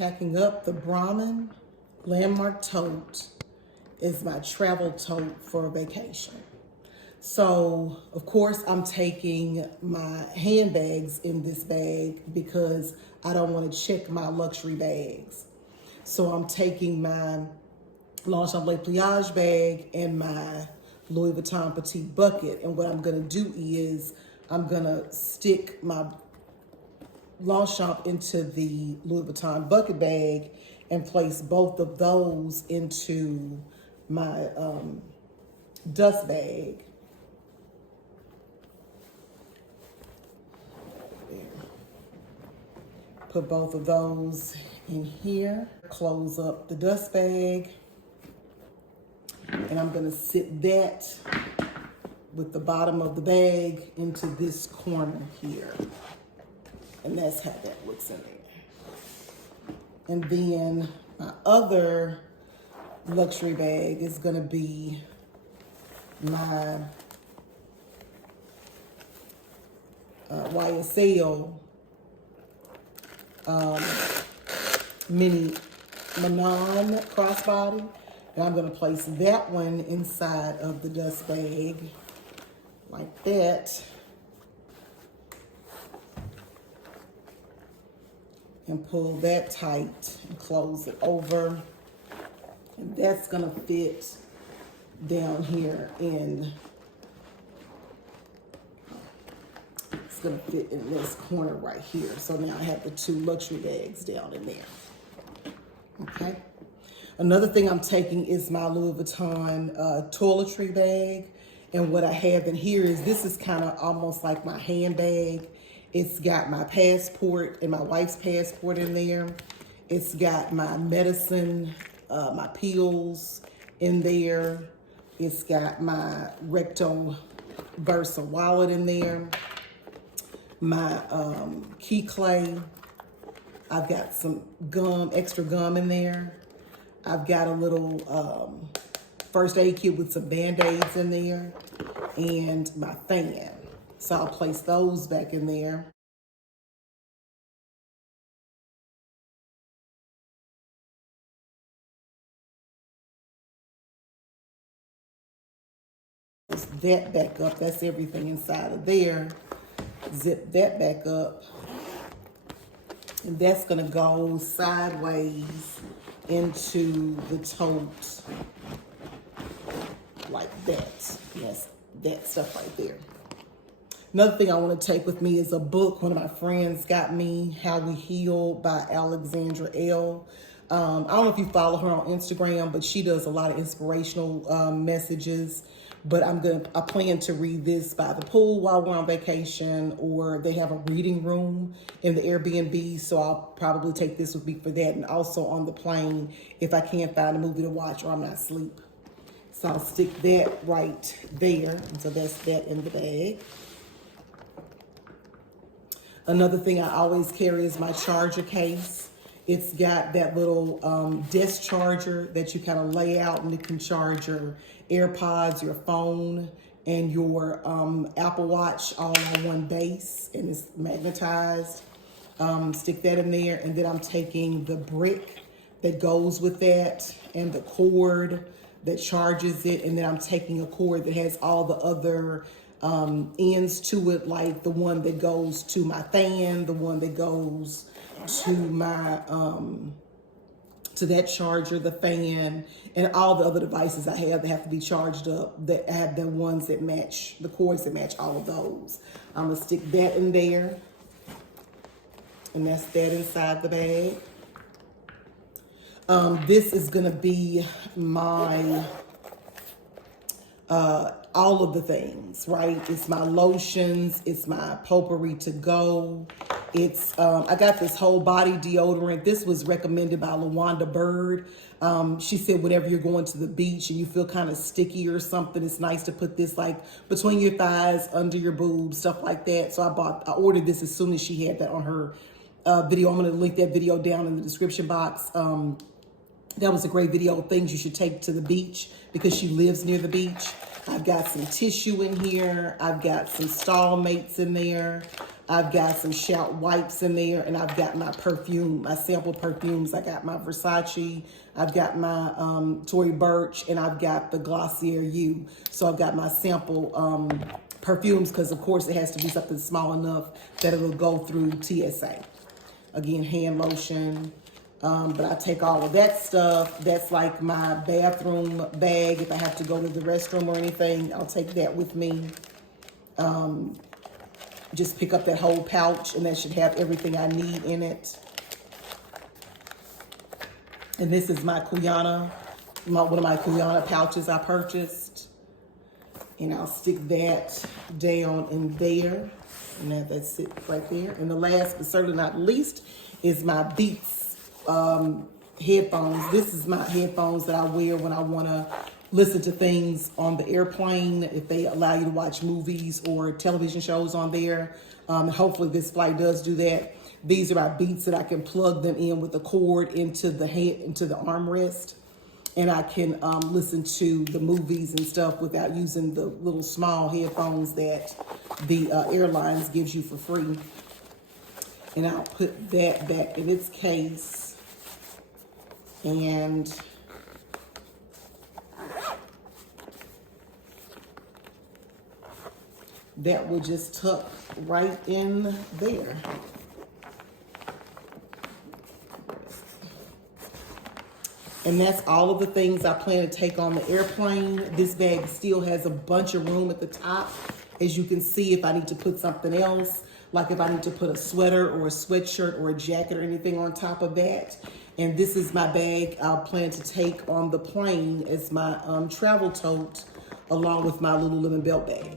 packing up the Brahmin Landmark Tote. Is my travel tote for vacation. So, of course, I'm taking my handbags in this bag because I don't want to check my luxury bags. So I'm taking my Longchamp Pliage bag and my Louis Vuitton Petite bucket. And what I'm going to do is I'm going to stick my Longchamp into the Louis Vuitton bucket bag and place both of those into my dust bag. There. Put both of those in here. Close up the dust bag. And I'm gonna sit that with the bottom of the bag into this corner here. And that's how that looks in there. And then my other luxury bag is gonna be my YSL mini Manon crossbody. And I'm gonna place that one inside of the dust bag like that. And pull that tight and close it over. And that's gonna fit down here it's gonna fit in this corner right here. So now I have the two luxury bags down in there, okay? Another thing I'm taking is my Louis Vuitton toiletry bag. And what I have in here is, this is kind of almost like my handbag. It's got my passport and my wife's passport in there. It's got my medicine, my pills in there. It's got my Recto Versa wallet in there. My key clay. I've got some gum, extra gum in there. I've got a little first aid kit with some Band-Aids in there. And my fan. So I'll place those back in there. That back up. That's everything inside of there. Zip that back up. And that's gonna go sideways into the tote like that. Yes, that stuff right there. Another thing I want to take with me is a book one of my friends got me, How We Heal by Alexandra L. I don't know if you follow her on Instagram, but she does a lot of inspirational messages. But I plan to read this by the pool while we're on vacation, or they have a reading room in the Airbnb. So I'll probably take this with me for that. And also on the plane, if I can't find a movie to watch or I'm not asleep. So I'll stick that right there. And so that's that in the bag. Another thing I always carry is my charger case. It's got that little desk charger that you kind of lay out, and it can charge your AirPods, your phone, and your Apple Watch all on one base, and it's magnetized. Stick that in there, and then I'm taking the brick that goes with that and the cord that charges it, and then I'm taking a cord that has all the other ends to it, like the one that goes to my fan, the one that goes to my to that charger, the fan, and all the other devices I have that have to be charged up, that I have the ones that match, the cords that match all of those. I'm gonna stick that in there, and that's that inside the bag. This is gonna be my all of the things, right? It's my lotions, it's my potpourri to go. It's, I got this whole body deodorant. This was recommended by LaWanda Bird. She said whenever you're going to the beach and you feel kind of sticky or something, it's nice to put this like between your thighs, under your boobs, stuff like that. So I ordered this as soon as she had that on her video. I'm gonna link that video down in the description box. That was a great video of things you should take to the beach, because she lives near the beach. I've got some tissue in here. I've got some stall mates in there. I've got some shout wipes in there, and I've got my perfume, my sample perfumes. I got my Versace, I've got my Tory Burch, and I've got the Glossier U. So I've got my sample perfumes, because of course it has to be something small enough that it'll go through TSA. Again, hand lotion. But I take all of that stuff. That's like my bathroom bag. If I have to go to the restroom or anything, I'll take that with me. Just pick up that whole pouch, and that should have everything I need in it. And this is my Kuyana, one of my Kuyana pouches I purchased. And I'll stick that down in there. And that's it right there. And the last, but certainly not least, is my Beats headphones. This is my headphones that I wear when I want to listen to things on the airplane, if they allow you to watch movies or television shows on there. Hopefully this flight does do that. These are my Beats that I can plug them in with the cord into the armrest, and I can listen to the movies and stuff without using the little small headphones that the airlines gives you for free. And I'll put that back in its case, and that will just tuck right in there. And that's all of the things I plan to take on the airplane. This bag still has a bunch of room at the top. As you can see, if I need to put something else, like if I need to put a sweater or a sweatshirt or a jacket or anything on top of that. And this is my bag I'll plan to take on the plane as my travel tote, along with my Lululemon belt bag.